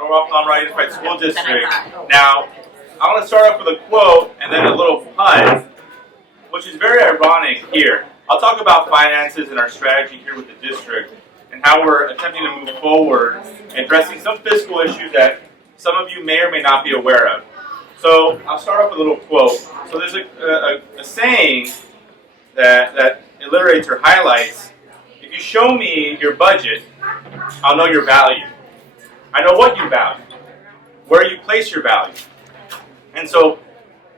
Norwalk-La Unified School District. Now, I want to start off with a quote and then a little pun, which is very ironic here. I'll talk about finances and our strategy here with the district and how we're attempting to move forward, addressing some fiscal issues that some of you may or may not be aware of. So I'll start off with a little quote. So there's a saying that alliterates or highlights, if you show me your budget, I'll know your value. I know what you value, where you place your value. And so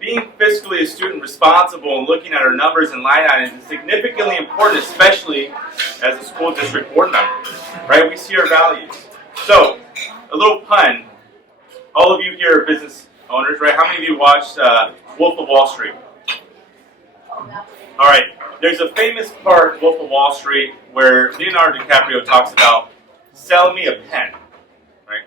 being fiscally astute and responsible and looking at our numbers and line items is significantly important, especially as a school district board member. Right? We see our values. So, a little pun. All of you here are business owners, right? How many of you watched Wolf of Wall Street? All right. There's a famous part, Wolf of Wall Street, where Leonardo DiCaprio talks about, sell me a pen. Right?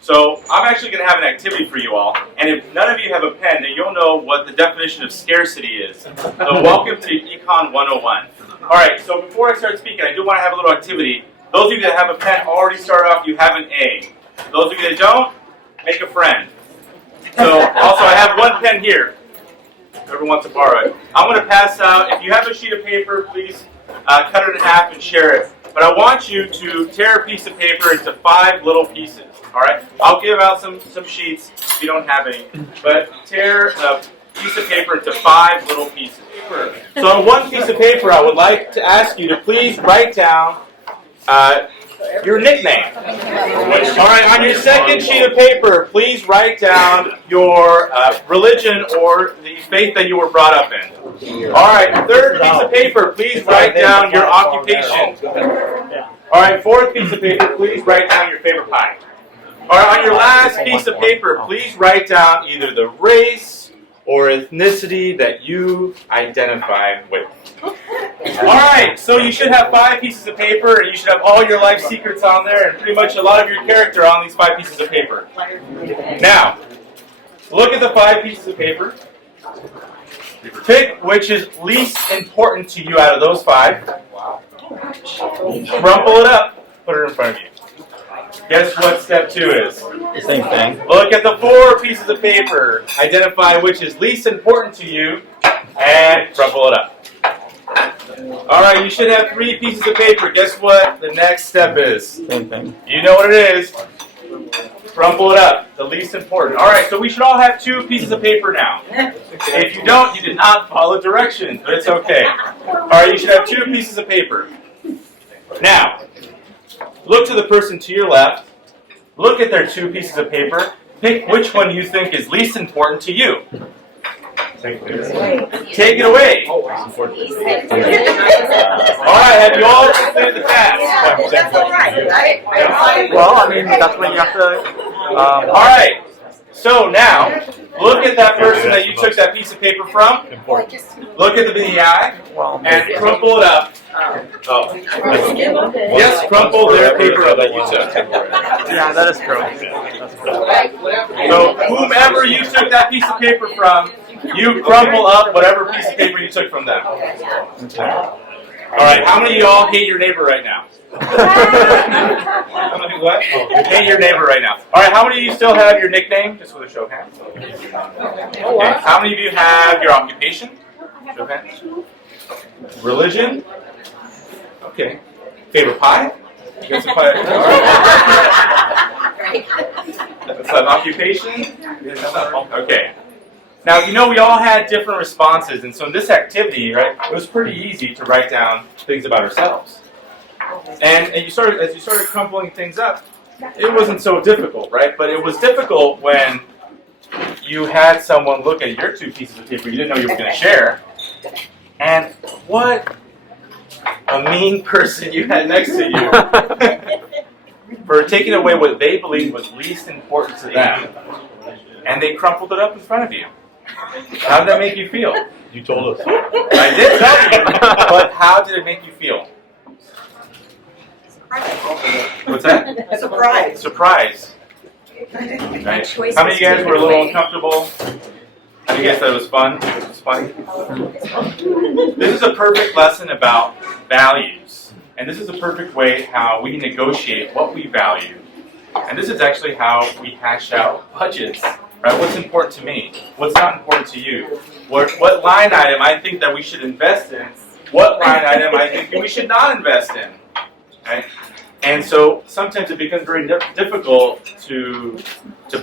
So I'm actually going to have an activity for you all, and if none of you have a pen, then you'll know what the definition of scarcity is. So welcome to Econ 101. All right, so before I start speaking, I do want to have a little activity. Those of you that have a pen already start off, you have an A. Those of you that don't, make a friend. So also, I have one pen here. Whoever wants to borrow it. I'm going to pass out, if you have a sheet of paper, please cut it in half and share it. But I want you to tear a piece of paper into 5 little pieces. All right, I'll give out some sheets if you don't have any, but tear a piece of paper into 5 little pieces. So on one piece of paper, I would like to ask you to please write down your nickname. All right, on your second sheet of paper, please write down your religion or the faith that you were brought up in. All right, third piece of paper, please write down your occupation. All right, fourth piece of paper, please write down your favorite pie. All right, on your last piece of paper, please write down either the race or ethnicity that you identify with. All right, so you should have 5 pieces of paper, and you should have all your life secrets on there, and pretty much a lot of your character on these 5 pieces of paper. Now, look at the 5 pieces of paper. Pick which is least important to you out of those 5. Crumple it up, put it in front of you. Guess what step 2 is? Same thing. Look at the 4 pieces of paper. Identify which is least important to you, and crumple it up. All right, you should have 3 pieces of paper. Guess what the next step is? Same thing. You know what it is. Crumple it up, the least important. All right, so we should all have 2 pieces of paper now. If you don't, you did not follow directions, but it's okay. All right, you should have 2 pieces of paper. Now, look to the person to your left. Look at their 2 pieces of paper. Pick which one you think is least important to you. Take it away. All right, have you all completed the task? That's all right. Well, I mean, that's when you have to... All right. So now, look at that person that you took that piece of paper from. Look at the eye and crumple it up. Oh. Yes, crumple their paper up that you took. Yeah, that is true. So whomever you took that piece of paper from, you crumple up whatever piece of paper you took from them. All right, how many of y'all hate your neighbor right now? How many what? Hate your neighbor right now. All right, how many of you still have your nickname? Just with a show of hands. Okay. How many of you have your occupation? Show of hands. Religion? Okay. Favorite pie? You got some pie? That's an occupation? Okay. Now, you know we all had different responses, and so in this activity, right, it was pretty easy to write down things about ourselves. And as you started crumpling things up, it wasn't so difficult, right? But it was difficult when you had someone look at your 2 pieces of paper you didn't know you were going to share, and what a mean person you had next to you for taking away what they believed was least important to them, and they crumpled it up in front of you. How did that make you feel? You told us. I did tell you, but how did it make you feel? What's that? Surprise. Surprise. Right. How many of you guys were a little uncomfortable? How many of you guys thought it was fun? It was funny? This is a perfect lesson about values. And this is a perfect way how we negotiate what we value And this is actually how we hash out budgets, right? What's important to me? What's not important to you? What line item I think that we should invest in? What line item I think we should not invest in, right? And so sometimes it becomes very difficult to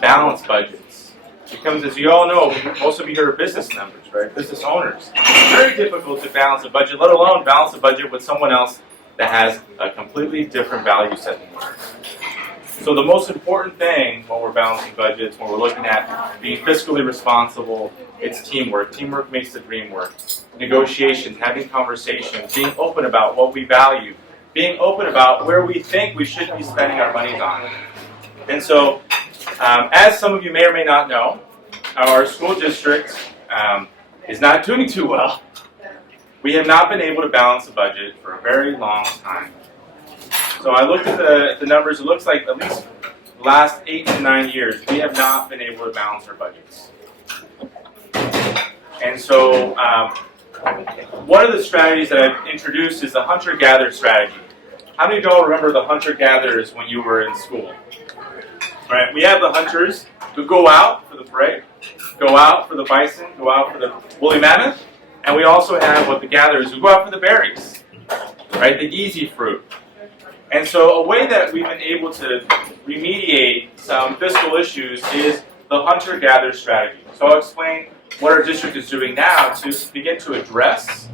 balance budgets. It becomes, as you all know, most of you here are business members, right? Business owners. It's very difficult to balance a budget, let alone balance a budget with someone else that has a completely different value set than yours. So the most important thing when we're balancing budgets, when we're looking at being fiscally responsible, it's teamwork. Teamwork makes the dream work. Negotiations, having conversations, being open about what we value, being open about where we think we should be spending our money on. And so, as some of you may or may not know, our school district is not doing too well. We have not been able to balance the budget for a very long time. So I looked at the numbers. It looks like at least the last 8 to 9 years, we have not been able to balance our budgets. And so one of the strategies that I've introduced is the hunter-gatherer strategy. How many of y'all remember the hunter-gatherers when you were in school? Right? We have the hunters who go out for the prey, go out for the bison, go out for the woolly mammoth, and we also have the gatherers who go out for the berries, right? The easy fruit. And so a way that we've been able to remediate some fiscal issues is the hunter-gatherer strategy. So I'll explain what our district is doing now to begin to address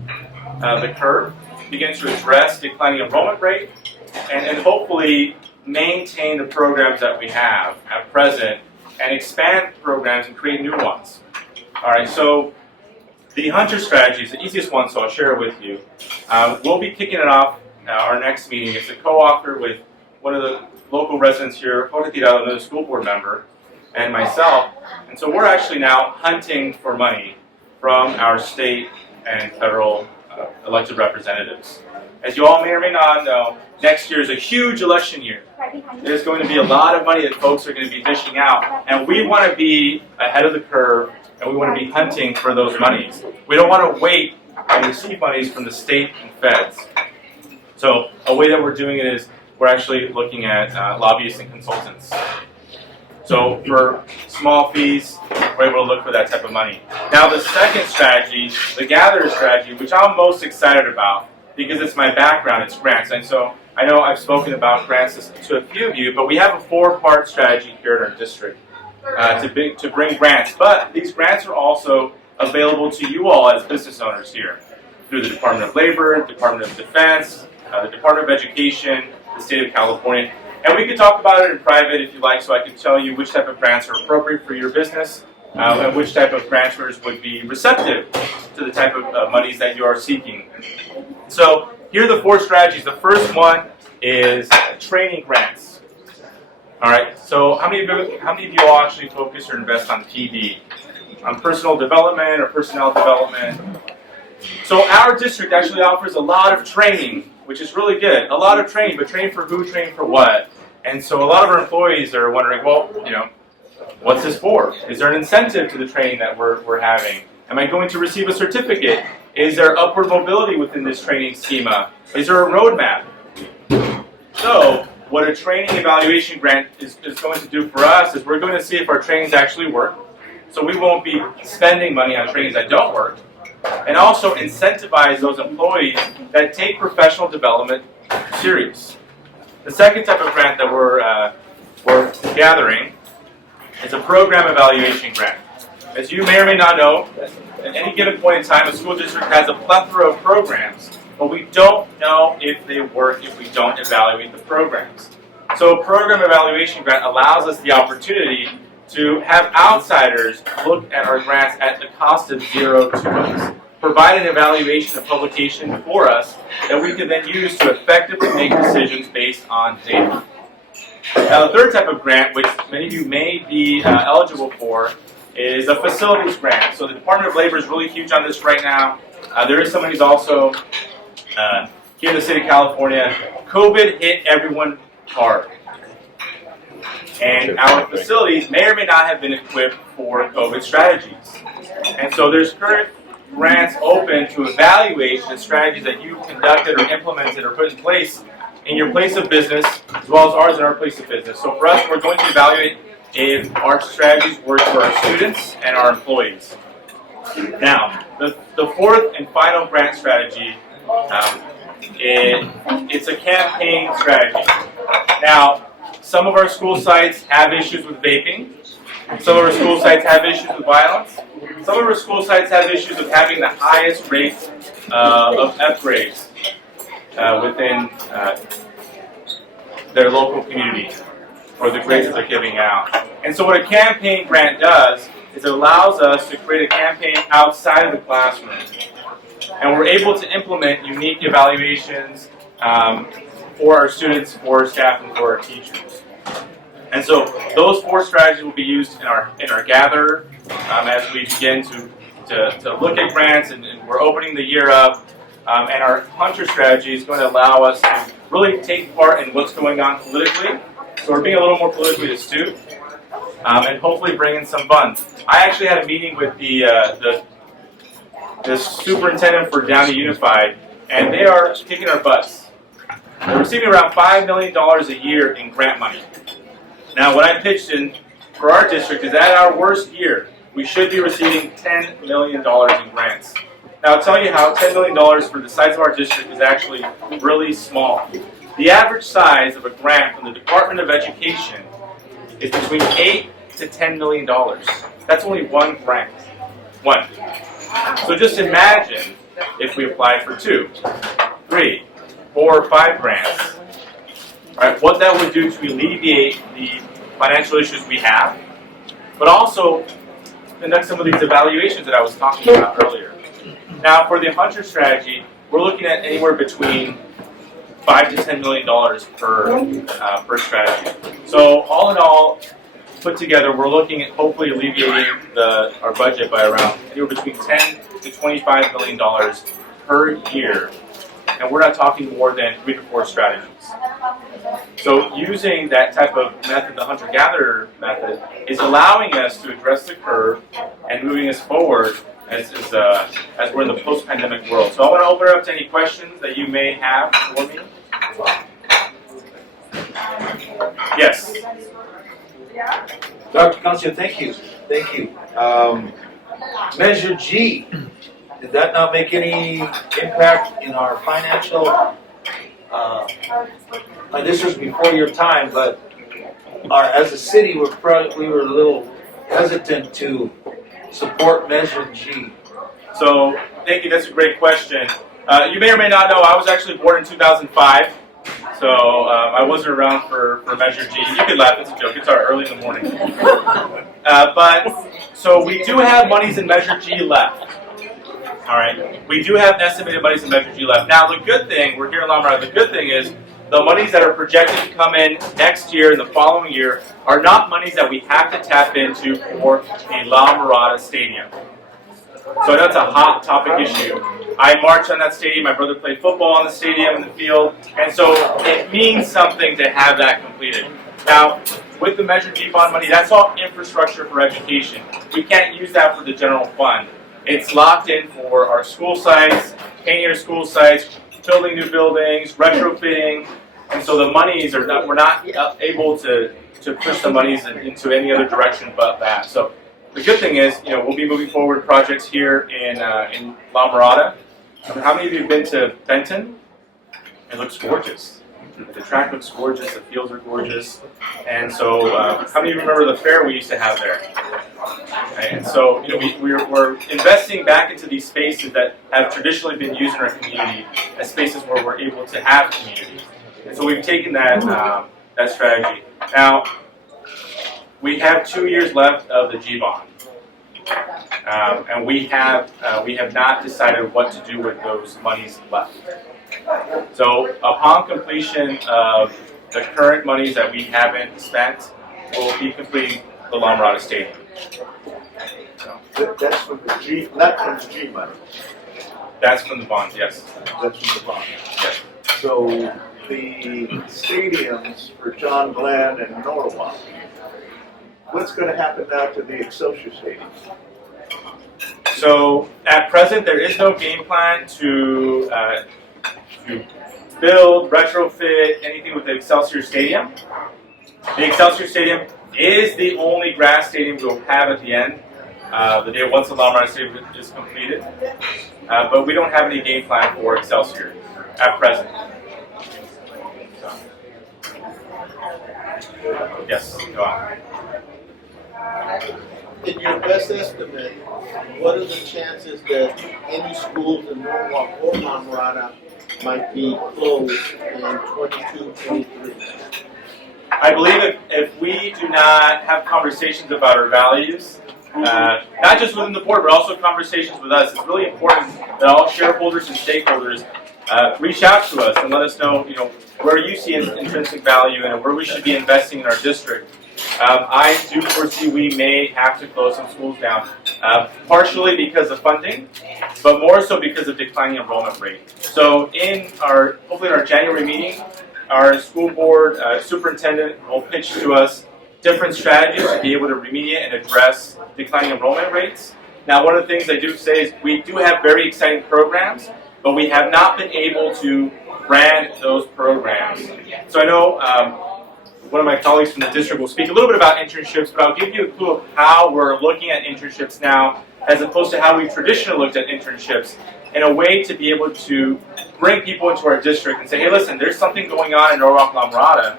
the curve, begin to address declining enrollment rate, and hopefully maintain the programs that we have at present and expand programs and create new ones. All right, so the hunter strategy is the easiest one, so I'll share it with you. We'll be kicking it off our next meeting. It's a co-author with one of the local residents here, another school board member, and myself. And so we're actually now hunting for money from our state and federal elected representatives. As you all may or may not know, next year is a huge election year. There's going to be a lot of money that folks are going to be dishing out, and we want to be ahead of the curve, and we want to be hunting for those monies. We don't want to wait and receive monies from the state and feds. So a way that we're doing it is we're actually looking at lobbyists and consultants. So for small fees, we're able to look for that type of money. Now the second strategy, the gatherer strategy, which I'm most excited about because it's my background, it's grants. And so I know I've spoken about grants to a few of you, but we have a 4-part strategy here in our district to bring grants. But these grants are also available to you all as business owners here through the Department of Labor, Department of Defense, the Department of Education, the state of California. And we could talk about it in private if you like, so I can tell you which type of grants are appropriate for your business and which type of grantors would be receptive to the type of monies that you are seeking. So here are the 4 strategies. The first one is training grants. All right, so how many of you all actually focus or invest on PD? On personal development or personnel development? So our district actually offers a lot of training, which is really good. A lot of training, but training for who, training for what? And so a lot of our employees are wondering, well, what's this for? Is there an incentive to the training that we're having? Am I going to receive a certificate? Is there upward mobility within this training schema? Is there a roadmap? So what a training evaluation grant is going to do for us is we're going to see if our trainings actually work. So we won't be spending money on trainings that don't work. And also incentivize those employees that take professional development serious. The second type of grant that we're gathering is a program evaluation grant. As you may or may not know, at any given point in time, a school district has a plethora of programs, but we don't know if they work if we don't evaluate the programs. So a program evaluation grant allows us the opportunity to have outsiders look at our grants at the cost of zero to us, provide an evaluation of publication for us that we can then use to effectively make decisions based on data. Now the third type of grant, which many of you may be eligible for, is a facilities grant. So the Department of Labor is really huge on this right now. There is someone who's also here in the state of California. COVID hit everyone hard. And our facilities may or may not have been equipped for COVID strategies. And so there's current grants open to evaluate the strategies that you conducted or implemented or put in place in your place of business, as well as ours in our place of business. So for us, we're going to evaluate if our strategies work for our students and our employees. Now, the fourth and final grant strategy, it's a campaign strategy. Now, some of our school sites have issues with vaping. Some of our school sites have issues with violence. Some of our school sites have issues with having the highest rate of F grades within their local community, or the grades that they're giving out. And so what a campaign grant does is it allows us to create a campaign outside of the classroom. And we're able to implement unique evaluations for our students, for our staff, and for our teachers. And so those four strategies will be used in our gather as we begin to look at grants, and we're opening the year up. And our hunter strategy is going to allow us to really take part in what's going on politically. So we're being a little more politically astute, and hopefully bring in some fun. I actually had a meeting with the superintendent for Downey Unified, and they are kicking our butts. They're receiving around $5 million a year in grant money. Now, what I pitched in for our district is at our worst year, we should be receiving $10 million in grants. Now, I'll tell you how $10 million for the size of our district is actually really small. The average size of a grant from the Department of Education is between $8 to $10 million. That's only one grant. One. So just imagine if we applied for 2, 3, 4, or 5 grants. Right, what that would do to alleviate the financial issues we have, but also conduct some of these evaluations that I was talking about earlier. Now, for the hunter strategy, we're looking at anywhere between $5 to $10 million per strategy. So all in all, put together, we're looking at hopefully alleviating our budget by around anywhere between $10 to $25 million per year. And we're not talking more than 3 to 4 strategies. So using that type of method, the hunter-gatherer method, is allowing us to address the curve and moving us forward as we're in the post-pandemic world. So I want to open it up to any questions that you may have for me. Yes? Dr. Cancio, thank you. Thank you. Measure G, did that not make any impact in our financial? This was before your time, but as a city, we were a little hesitant to support Measure G. So, thank you. That's a great question. You may or may not know, I was actually born in 2005. So, I wasn't around for Measure G. You can laugh, it's a joke. It's early in the morning. So we do have monies in Measure G left. All right, we do have estimated monies in Measure G left. Now, the good thing, we're here in La Mirada, the good thing is the monies that are projected to come in next year and the following year are not monies that we have to tap into for a La Mirada stadium. So that's a hot topic issue. I marched on that stadium, my brother played football on the stadium in the field, and so it means something to have that completed. Now, with the Measure G fund money, that's all infrastructure for education. We can't use that for the general fund. It's locked in for our school sites, painting our school sites, building new buildings, retrofitting, and so the monies are not, we're not able to push the monies into any other direction but that. So the good thing is, we'll be moving forward projects here in La Mirada. How many of you have been to Benton? It looks gorgeous. The track looks gorgeous, the fields are gorgeous, and so how many of you remember the fair we used to have there? And so we're investing back into these spaces that have traditionally been used in our community as spaces where we're able to have community. And so we've taken that strategy. Now, we have 2 years left of the G bond, and we have not decided what to do with those monies left. So upon completion of the current monies that we haven't spent, we'll be completing the La Mirada Stadium. That's from the G, not from the G money. That's from the bond, yes. That's from the bond. Yes. So the stadiums for John Glenn and Norwalk, what's going to happen now to the Excelsior Stadium? So at present, there is no game plan to build, retrofit anything with the Excelsior Stadium. The Excelsior Stadium is the only grass stadium we'll have at the end, the day once the La Stadium is completed. But we don't have any game plan for Excelsior at present. So. Yes, go on. In your best estimate, what are the chances that any schools in Norwalk or Mirada might be closed in 22, 23? I believe if we do not have conversations about our values, not just within the board, but also conversations with us, it's really important that all shareholders and stakeholders reach out to us and let us know, where you see intrinsic value and where we should be investing in our district. I do foresee we may have to close some schools down, partially because of funding, but more so because of declining enrollment rate. So hopefully in our January meeting, our school board superintendent will pitch to us different strategies to be able to remediate and address declining enrollment rates. Now, one of the things I do say is we do have very exciting programs, but we have not been able to brand those programs. So I know one of my colleagues from the district will speak a little bit about internships, but I'll give you a clue of how we're looking at internships now as opposed to how we've traditionally looked at internships in a way to be able to bring people into our district and say, hey, listen, there's something going on in Norwalk-La Mirada,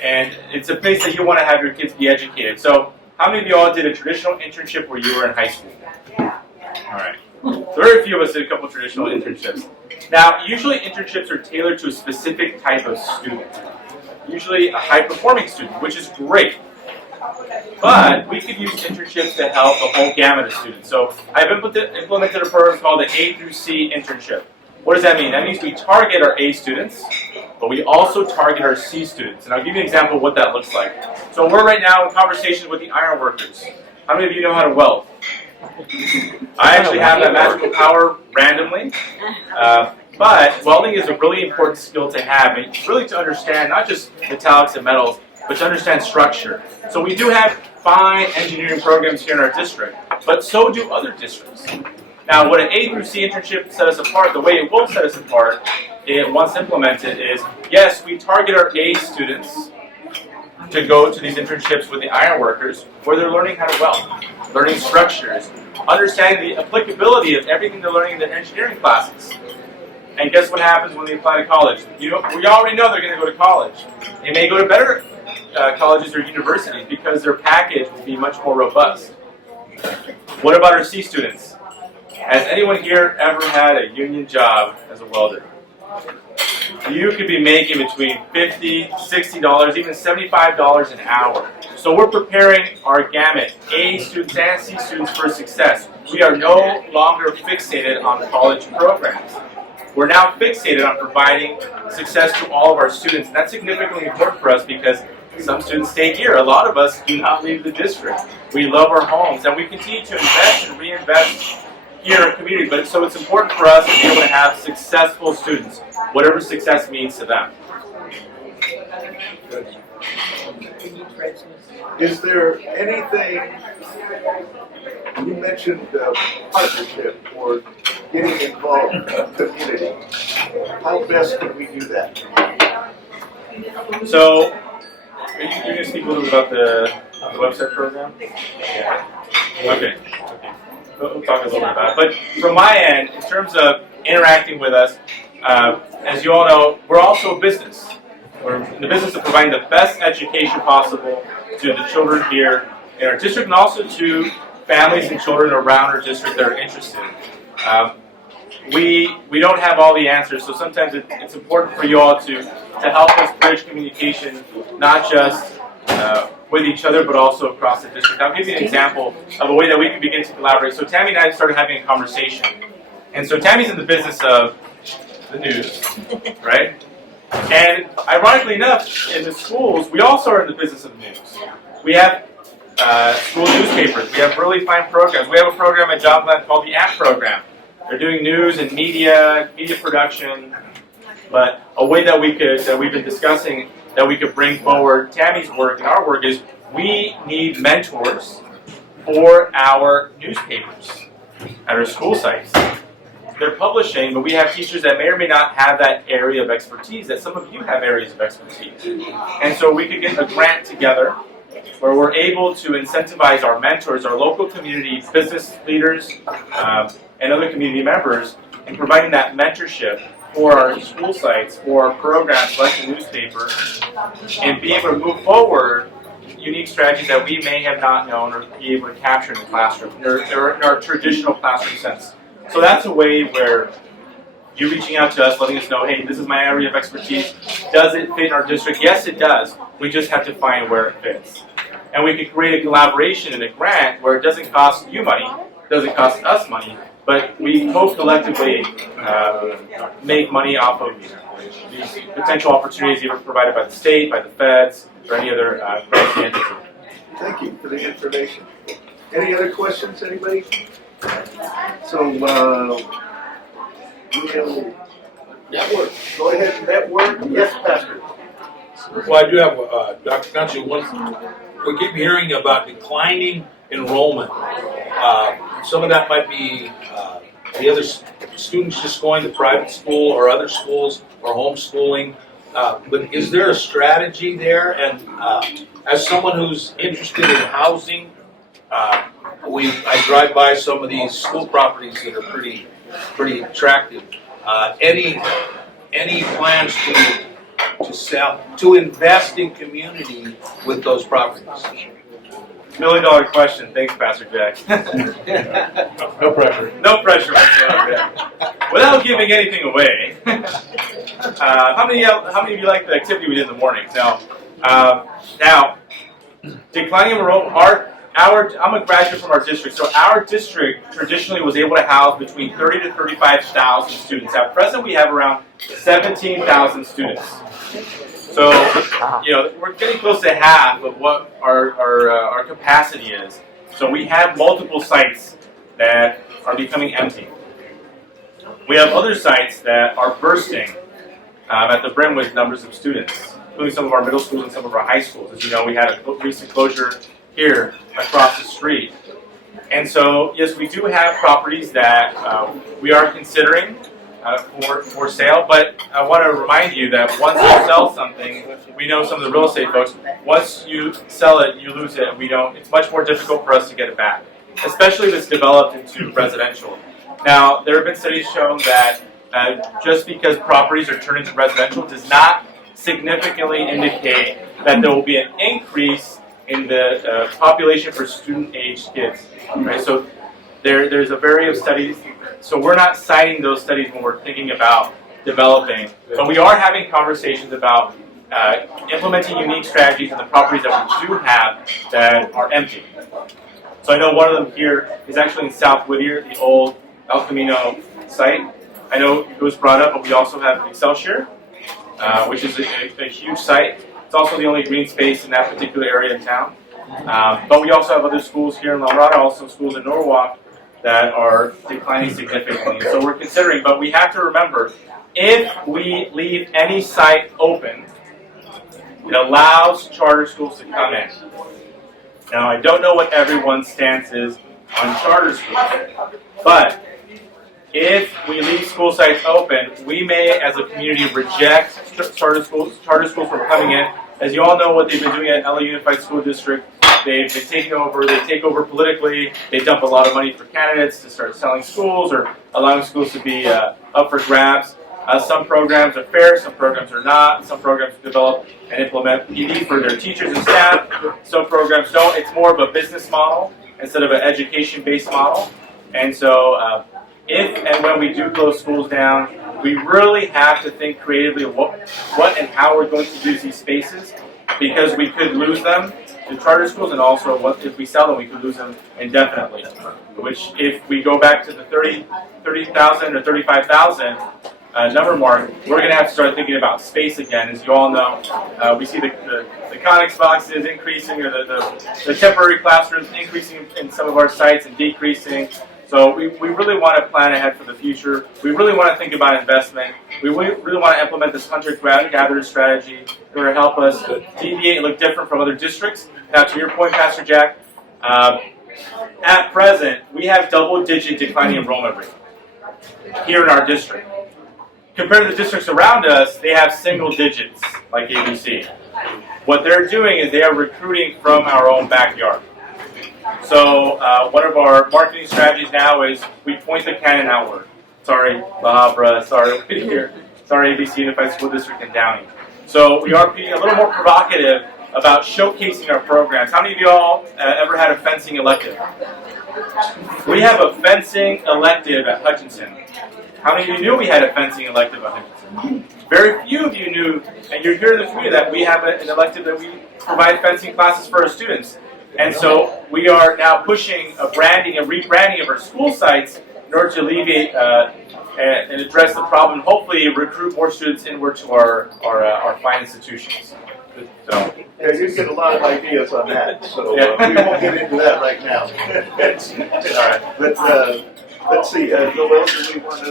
and it's a place that you want to have your kids be educated. So how many of you all did a traditional internship where you were in high school? Yeah. All right. Very few of us did a couple traditional internships. Now, usually internships are tailored to a specific type of student. Usually a high-performing student, which is great. But we could use internships to help the whole gamut of students. So I've implemented a program called the A through C internship. What does that mean? That means we target our A students, but we also target our C students. And I'll give you an example of what that looks like. So we're right now in conversations with the iron workers. How many of you know how to weld? I actually have that magical power randomly. But welding is a really important skill to have. It's really to understand not just metallics and metals, but to understand structure. So we do have fine engineering programs here in our district, but so do other districts. Now, what an A through C internship set us apart, the way it will set us apart, once implemented, is yes, we target our A students to go to these internships with the iron workers, where they're learning how to weld, learning structures, understanding the applicability of everything they're learning in their engineering classes. And guess what happens when they apply to college? We already know they're going to go to college. They may go to better colleges or universities because their package will be much more robust. What about our C students? Has anyone here ever had a union job as a welder? You could be making between $50, $60, even $75 an hour. So we're preparing our gamut, A students and C students, for success. We are no longer fixated on college programs. We're now fixated on providing success to all of our students. And that's significantly important for us because some students stay here. A lot of us do not leave the district. We love our homes, and we continue to invest and reinvest here in our community. But so it's important for us to be able to have successful students, whatever success means to them. Is there anything, you mentioned partnership or getting involved in the community. How best can we do that? So, are you going to speak a little bit about the website program? Yeah. Okay. We'll talk a little bit about it. But from my end, in terms of interacting with us, as you all know, we're also a business. We're in the business of providing the best education possible to the children here in our district and also to families and children around our district that are interested. We don't have all the answers, so sometimes it's important for you all to help us bridge communication, not just with each other, but also across the district. I'll give you an example of a way that we can begin to collaborate. So Tammy and I started having a conversation. And so Tammy's in the business of the news, right? And ironically enough, in the schools, we also are in the business of the news. We have school newspapers. We have really fine programs. We have a program at John Glenn called the ACT program. They're doing news and media production, but a way that we've been discussing that we could bring forward Tammy's work and our work is we need mentors for our newspapers at our school sites. they're publishing, but we have teachers that may or may not have that area of expertise, that some of you have areas of expertise. And so we could get a grant together where we're able to incentivize our mentors, our local community, business leaders, and other community members in providing that mentorship for our school sites, for our programs like the newspaper, and be able to move forward unique strategies that we may have not known or be able to capture in the classroom, or in our traditional classroom sense. So that's a way where you reaching out to us, letting us know, hey, this is my area of expertise. Does it fit in our district? Yes, it does. We just have to find where it fits. And we can create a collaboration and a grant where it doesn't cost you money, doesn't cost us money, but we co-collectively make money off of these potential opportunities either provided by the state, by the feds, or any other grant entity. Thank you for the information. Any other questions, anybody? So, we'll Network. go ahead and network. Yes, Pastor. Well, I do have, Dr. Cancio, we keep hearing about declining enrollment. Some of that might be the other students just going to private school or other schools or homeschooling. But is there a strategy there? And as someone who's interested in housing, I drive by some of these school properties that are pretty attractive. Any plans to sell, to invest in community with those properties? $1 million question. Thanks, Pastor Jack. No pressure. No pressure whatsoever. Without giving anything away, how many of you like the activity we did in the morning? Now, declining enrollment. I'm a graduate from our district, so our district traditionally was able to house between 30 to 35,000 students. At present, we have around 17,000 students. So, we're getting close to half of what our capacity is. So we have multiple sites that are becoming empty. We have other sites that are bursting at the brim with numbers of students, including some of our middle schools and some of our high schools. As you know, we had a recent closure here across the street. And so, yes, we do have properties that we are considering for sale, but I want to remind you that once you sell something, we know some of the real estate folks, once you sell it, you lose it, and it's much more difficult for us to get it back, especially if it's developed into residential. Now, there have been studies shown that just because properties are turned into residential does not significantly indicate that there will be an increase in the population for student-aged kids. Right? So there's a variety of studies. So we're not citing those studies when we're thinking about developing, but we are having conversations about implementing unique strategies in the properties that we do have that are empty. So I know one of them here is actually in South Whittier, the old El Camino site. I know it was brought up, but we also have Excelsior, which is a huge site. It's also the only green space in that particular area in town. But we also have other schools here in Mirada, also schools in Norwalk, that are declining significantly. So we're considering, but we have to remember, if we leave any site open, it allows charter schools to come in. Now, I don't know what everyone's stance is on charter schools, but if we leave school sites open, we may, as a community, reject charter schools from coming in. As you all know, what they've been doing at LA Unified School District, they've been taking over. They take over politically. They dump a lot of money for candidates to start selling schools or allowing schools to be up for grabs. Some programs are fair, some programs are not. Some programs develop and implement PD for their teachers and staff. Some programs don't. It's more of a business model instead of an education-based model. And so if and when we do close schools down, we really have to think creatively of what and how we're going to use these spaces, because we could lose them to charter schools, and also what if we sell them, we could lose them indefinitely. Which, if we go back to the 30,000 or 35,000 number mark, we're going to have to start thinking about space again. As you all know, we see the Conics boxes increasing, or the temporary classrooms increasing in some of our sites and decreasing. So we really want to plan ahead for the future. We really want to think about investment. We really want to implement this hunter-gatherer strategy in order to help us deviate and look different from other districts. Now, to your point, Pastor Jack, at present, we have double-digit declining enrollment rate. here in our district. Compared to the districts around us, they have single digits, like ABC. What they're doing is they are recruiting from our own backyard. So one of our marketing strategies now is we point the cannon outward. Sorry, Barbara, sorry, here. Sorry, ABC Unified School District in Downey. So we are being a little more provocative about showcasing our programs. How many of y'all ever had a fencing elective? We have a fencing elective at Hutchinson. How many of you knew we had a fencing elective at Hutchinson? Very few of you knew, and you're here in the community, that we have an elective that we provide fencing classes for our students. And so we are now pushing a branding and rebranding of our school sites in order to alleviate and address the problem, and hopefully recruit more students inward to our fine institutions. So. Yeah, you get a lot of ideas on that, so we won't get into that right now. All right. But let's see, Noel, do we want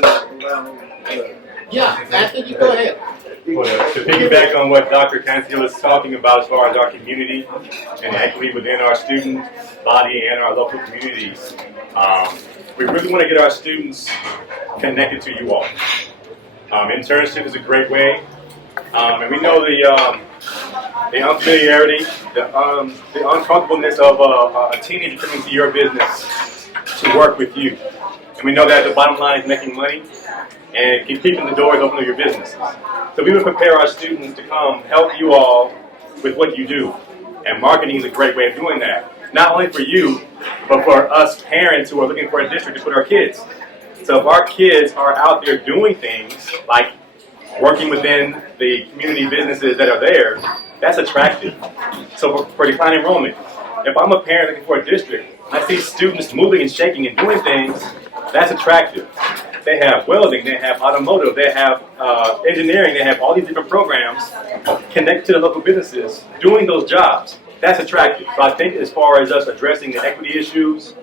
to? Yeah, Anthony, go ahead. Well, to piggyback on what Dr. Cancio is talking about as far as our community and equity within our student body and our local communities, we really want to get our students connected to you all. Internship is a great way, and we know the unfamiliarity, the uncomfortableness of a teenager coming to your business to work with you. And we know that the bottom line is making money and keeping the doors open to your businesses. So we would prepare our students to come help you all with what you do. And marketing is a great way of doing that. Not only for you, but for us parents who are looking for a district to put our kids. So if our kids are out there doing things like working within the community businesses that are there, that's attractive. So for decline enrollment, if I'm a parent looking for a district, I see students moving and shaking and doing things, that's attractive. They have welding, they have automotive, they have engineering, they have all these different programs connected to the local businesses doing those jobs. That's attractive. So I think as far as us addressing the equity issues,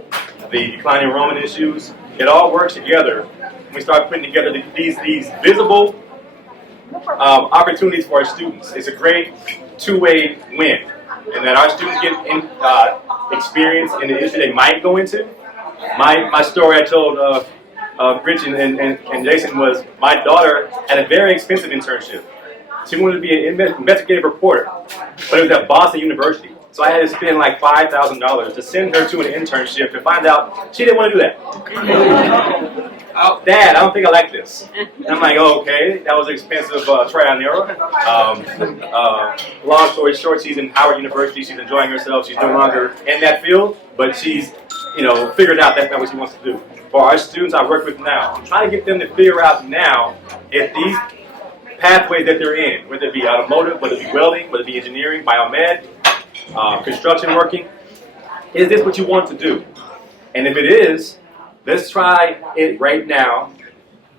the declining enrollment issues, it all works together. We start putting together these visible opportunities for our students. It's a great two-way win, and that our students get experience in the industry they might go into. My story I told Rich and Jason was my daughter had a very expensive internship. She wanted to be an investigative reporter, but it was at Boston University. So I had to spend like $5,000 to send her to an internship to find out she didn't want to do that. Dad, I don't think I like this. And I'm like, oh, okay, that was an expensive trial and error. Long story short, she's in Howard University. She's enjoying herself. She's no longer in that field, but she's, figured out that's not what she wants to do. For our students I work with now, I'm trying to get them to figure out now if these pathways that they're in, whether it be automotive, whether it be welding, whether it be engineering, biomed, construction working, is this what you want to do? And if it is, let's try it right now,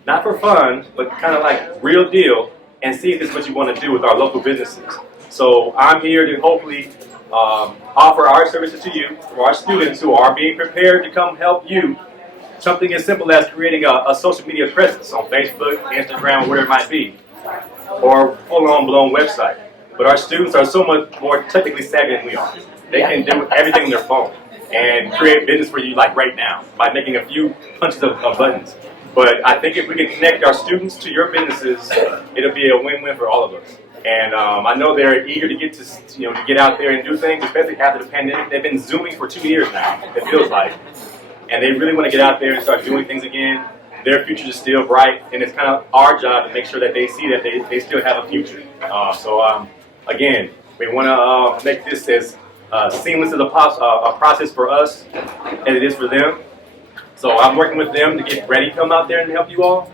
not for fun, but kind of like real deal, and see if this is what you want to do with our local businesses. So I'm here to hopefully offer our services to you, for our students who are being prepared to come help you. Something as simple as creating a social media presence on Facebook, Instagram, whatever it might be, or full-on blown website. But our students are so much more technically savvy than we are. They can do everything on their phone and create business for you like right now by making a few punches of buttons. But I think if we can connect our students to your businesses, it'll be a win-win for all of us. And I know they're eager to get to get out there and do things, especially after the pandemic. They've been Zooming for 2 years now, it feels like. And they really want to get out there and start doing things again. Their future is still bright, and it's kind of our job to make sure that they see that they still have a future. Again, we want to make this as seamless as a process for us as it is for them. So I'm working with them to get ready to come out there and help you all.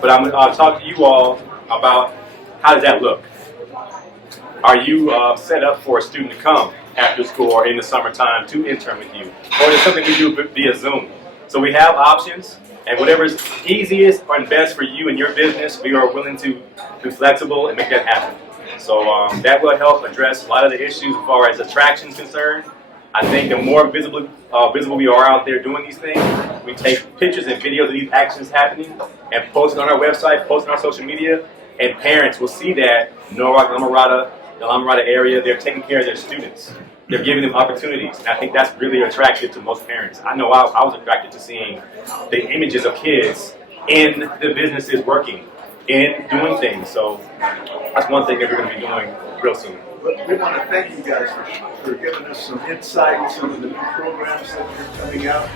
But I'm going to talk to you all about how does that look. Are you set up for a student to come after school or in the summertime to intern with you? Or is it something we do via Zoom? So we have options, and whatever is easiest and best for you and your business, we are willing to be flexible and make that happen. So that will help address a lot of the issues as far as attraction is concerned. I think the more visible we are out there doing these things, we take pictures and videos of these actions happening and post it on our website, post it on our social media, and parents will see that Norwalk-La, the La Mirada area, they're taking care of their students. They're giving them opportunities, and I think that's really attractive to most parents. I know I was attracted to seeing the images of kids in the businesses working, in doing things. So that's one thing that we're going to be doing real soon. But we want to thank you guys for giving us some insight, some of the new programs that are coming out.